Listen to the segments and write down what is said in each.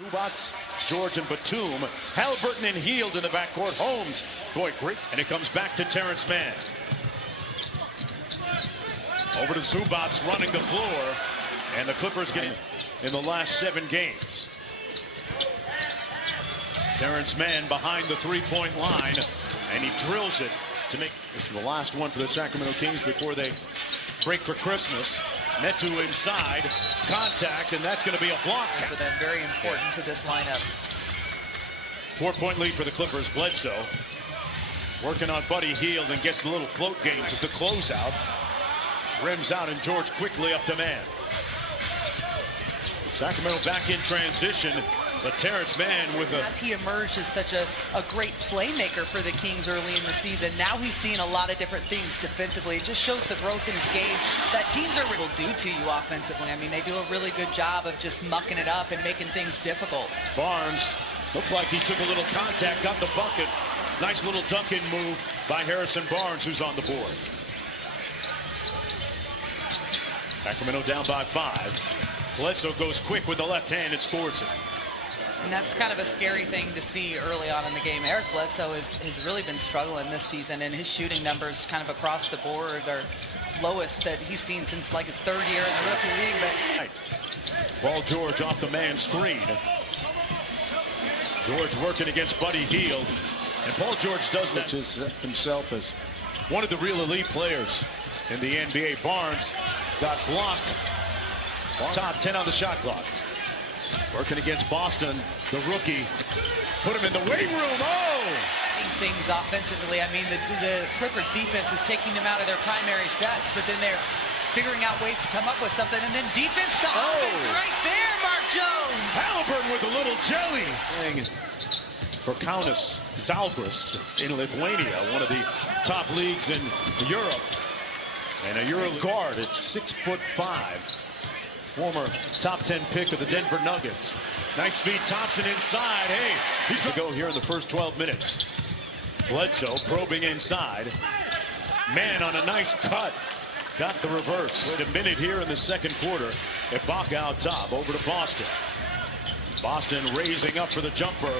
Zubats, George and Batum, Halliburton and Hield in the backcourt. Holmes, boy, great. And it comes back to Terrence Mann. Over to Zubats running the floor. And the Clippers getting in the last 7 games. Terrence Mann behind the three-point line. And he drills it to make this is the last one for the Sacramento Kings before they break for Christmas. Metu inside, contact, and that's going to be a block. For them, very important to this lineup. 4-point lead for the Clippers. Bledsoe working on Buddy Hield and gets a little float game to the closeout. Rims out and George quickly up to Mann. Sacramento back in transition. But Terrence Mann with a... As he emerged as such a great playmaker for the Kings early in the season, now he's seeing a lot of different things defensively. It just shows the growth in his game that teams will do to you offensively. I mean, they do a really good job of just mucking it up and making things difficult. Barnes looked like he took a little contact, got the bucket. Nice little dunk-in move by Harrison Barnes, who's on the board. Sacramento down by 5. Bledsoe goes quick with the left hand and scores it. And that's kind of a scary thing to see early on in the game. Eric Bledsoe has really been struggling this season, and his shooting numbers kind of across the board are lowest that he's seen since like his 3rd year in the rookie league. But Paul George off the man screen. George working against Buddy Hield. And Paul George does that himself as one of the real elite players in the NBA. Barnes got blocked. Top 10 on the shot clock. Working against Boston, the rookie. Put him in the weight room. Oh! Things offensively. I mean, the Clippers defense is taking them out of their primary sets, but then they're figuring out ways to come up with something. And then defense to offense right there, Mark Jones. Halliburton with a little jelly. For Kaunas Zalgiris in Lithuania, one of the top leagues in Europe. And a Euro guard at 6'5". Former top 10 pick of the Denver Nuggets. Nice feed, Thompson inside. Hey, he's to go here in the first 12 minutes. Bledsoe probing inside. Mann on a nice cut. Got the reverse. Wait a minute here in the second quarter. Ibaka out top, over to Boston. Boston raising up for the jumper,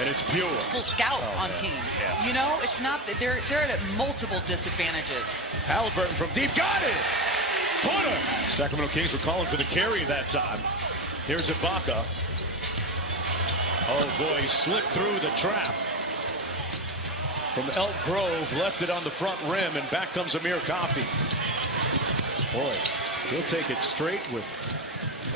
and it's pure. Full scout on teams. Yeah. You know, it's not that they're at multiple disadvantages. Halliburton from deep, got it! Porter. Sacramento Kings were calling for the carry that time. Here's Ibaka. Oh boy, he slipped through the trap. From Elk Grove, left it on the front rim, and back comes Amir Coffey. Boy, he'll take it straight with,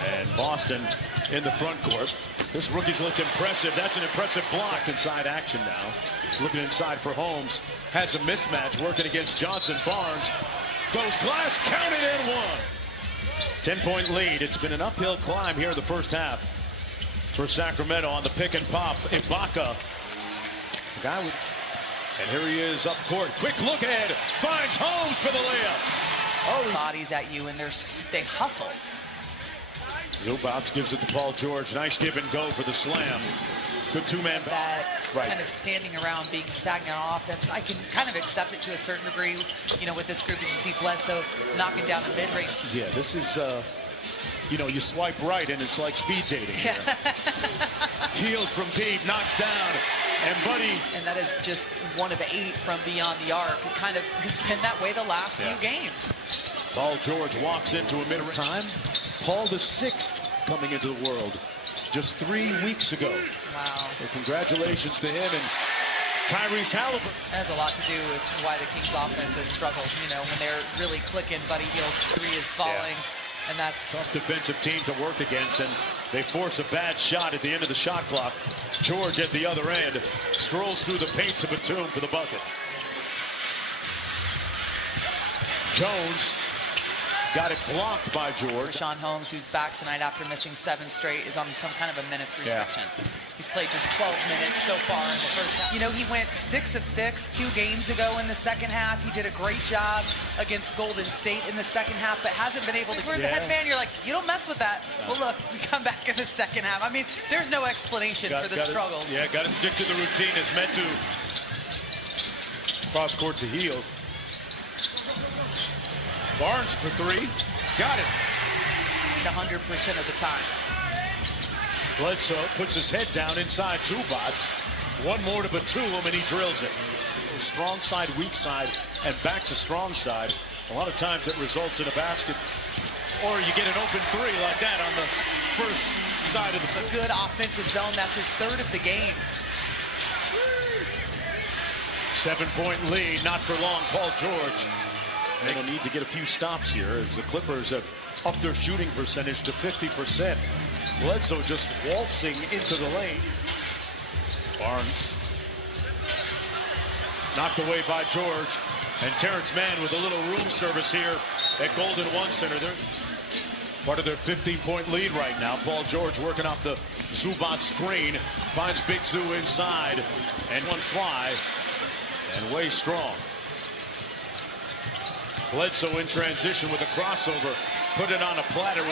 and Boston in the front court. This rookie's looked impressive. That's an impressive block. Inside action now. Looking inside for Holmes. Has a mismatch working against Johnson. Barnes. Goes glass, counted in one. 10-point lead. It's been an uphill climb here in the first half for Sacramento on the pick and pop. Ibaka. And here he is up court. Quick look ahead. Finds Holmes for the layup. Oh, bodies at you, and they hustle. Zubats gives it to Paul George. Nice give and go for the slam. Good two-man that kind of standing around being stagnant on offense. I can kind of accept it to a certain degree, you know, with this group as you see Bledsoe knocking down the mid-range. Yeah, this is, you know, you swipe right and it's like speed dating. Yeah. Hield from deep, knocks down, and Buddy. And that is just 1 of 8 from beyond the arc. It kind of has been that way the last few games. Paul George walks into a mid-range time. Paul VI coming into the world just 3 weeks ago. Wow. So congratulations to him and Tyrese Halliburton. That has a lot to do with why the Kings offense has struggled. You know, when they're really clicking, Buddy Hield's 3 is falling. Yeah. And that's tough defensive team to work against, and they force a bad shot at the end of the shot clock. George at the other end strolls through the paint to Batum for the bucket. Jones got it blocked by George. Sean Holmes, who's back tonight after missing 7 straight, is on some kind of a minutes restriction. Yeah. He's played just 12 minutes so far in the first half. You know, he went 6 of 6 2 games ago in the second half. He did a great job against Golden State in the second half, but hasn't been able to. Where's the headman? You're like, you don't mess with that. Well, look, we come back in the second half. I mean, there's no explanation for the struggles. Got to stick to the routine as Metu. Cross court to Hield. Barnes for 3. Got it. 100% of the time. Bledsoe puts his head down inside Zubac. One more to Batum, and he drills it. Strong side, weak side, and back to strong side. A lot of times it results in a basket, or you get an open three like that on the first side of the A good offensive zone. That's his third of the game. 7-point lead, not for long. Paul George. They will need to get a few stops here as the Clippers have upped their shooting percentage to 50%. Bledsoe just waltzing into the lane. Barnes knocked away by George. And Terrence Mann with a little room service here at Golden One Center. They're part of their 15-point lead right now. Paul George working off the Zubac screen. Finds Big Zoo inside. And one fly. And way strong. Bledsoe in transition with a crossover. Put it on a platter.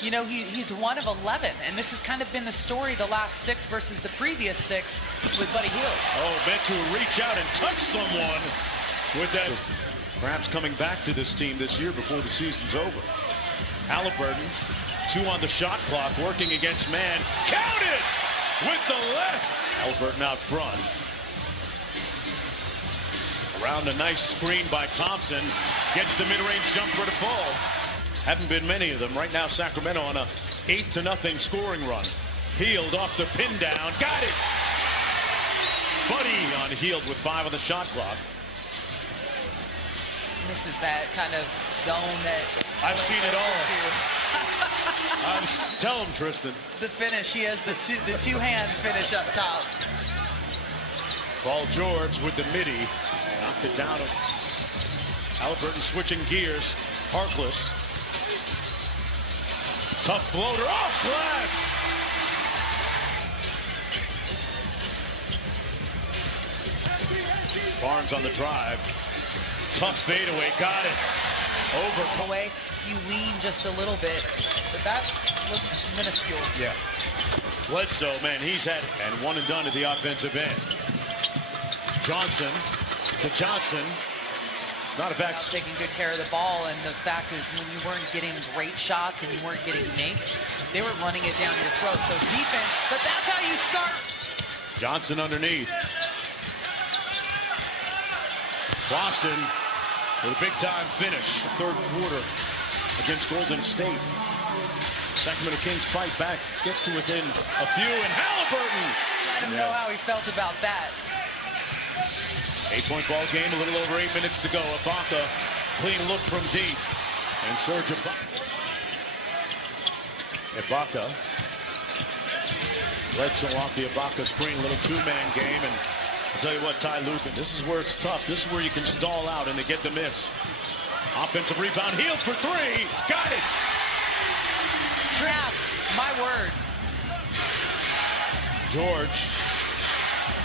You know, he's 1 of 11, and this has kind of been the story the last 6 versus the previous 6 with Buddy Hield. Oh, meant to reach out and touch someone with that. Perhaps coming back to this team this year before the season's over. Halliburton, 2 on the shot clock, working against Mann. Counted with the left. Halliburton out front. Around a nice screen by Thompson. Gets the mid-range jumper to fall. Haven't been many of them. Right now, Sacramento on a 8-0 scoring run. Hield off the pin down. Got it. Buddy on Hield with 5 on the shot clock. This is that kind of zone that I've seen it all. Tell him, Tristan. The finish. He has the two-hand finish up top. Paul George with the midi. Knocked it down. Halliburton switching gears. Harkless. Tough floater off glass. Barnes on the drive. Tough fadeaway. Got it. Over. Away. You lean just a little bit, but that looks minuscule. Yeah. Bledsoe, man, he's had and one and done at the offensive end. Johnson to Johnson. Not a fact. Taking good care of the ball, and the fact is when you weren't getting great shots and you weren't getting makes, they were running it down your throat. So defense, but that's how you start. Johnson underneath. Boston with a big-time finish. Third quarter against Golden State. Sacramento Kings fight back, get to within a few, and Halliburton. Let him know how he felt about that. 8-point ball game, a little over 8 minutes to go. Ibaka, clean look from deep. And Serge Ibaka. Bledsoe off the Ibaka screen, a little two-man game. And I'll tell you what, Ty Luther, this is where it's tough. This is where you can stall out and they get the miss. Offensive rebound, Hield for 3. Got it. Trap, my word. George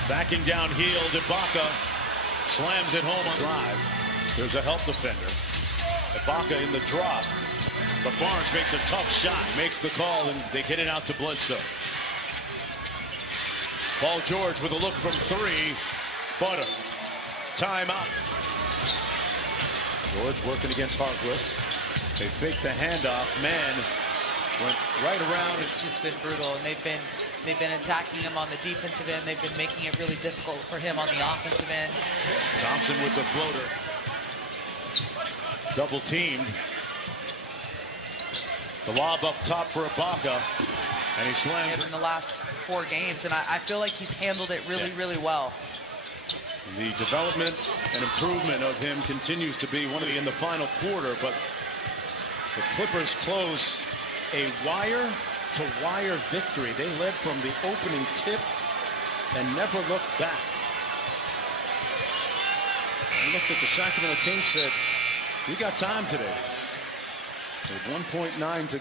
backing down Hield. Ibaka slams it home on drive. There's a help defender. Ibaka in the drop. But Barnes makes a tough shot. Makes the call, and they get it out to Bledsoe. Paul George with a look from 3. Butter. Timeout. George working against Harkless. They fake the handoff. Man went right around. It's just been brutal, and they've been attacking him on the defensive end. They've been making it really difficult for him on the offensive end. Thompson with the floater. Double teamed. The lob up top for Ibaka, and he slams it. In the last 4 games, and I feel like he's handled it really, really well. The development and improvement of him continues to be one of in the final quarter, but the Clippers close a wire-to-wire victory. They led from the opening tip and never looked back. I looked at the Sacramento Kings, said, we got time today. With 1.9 to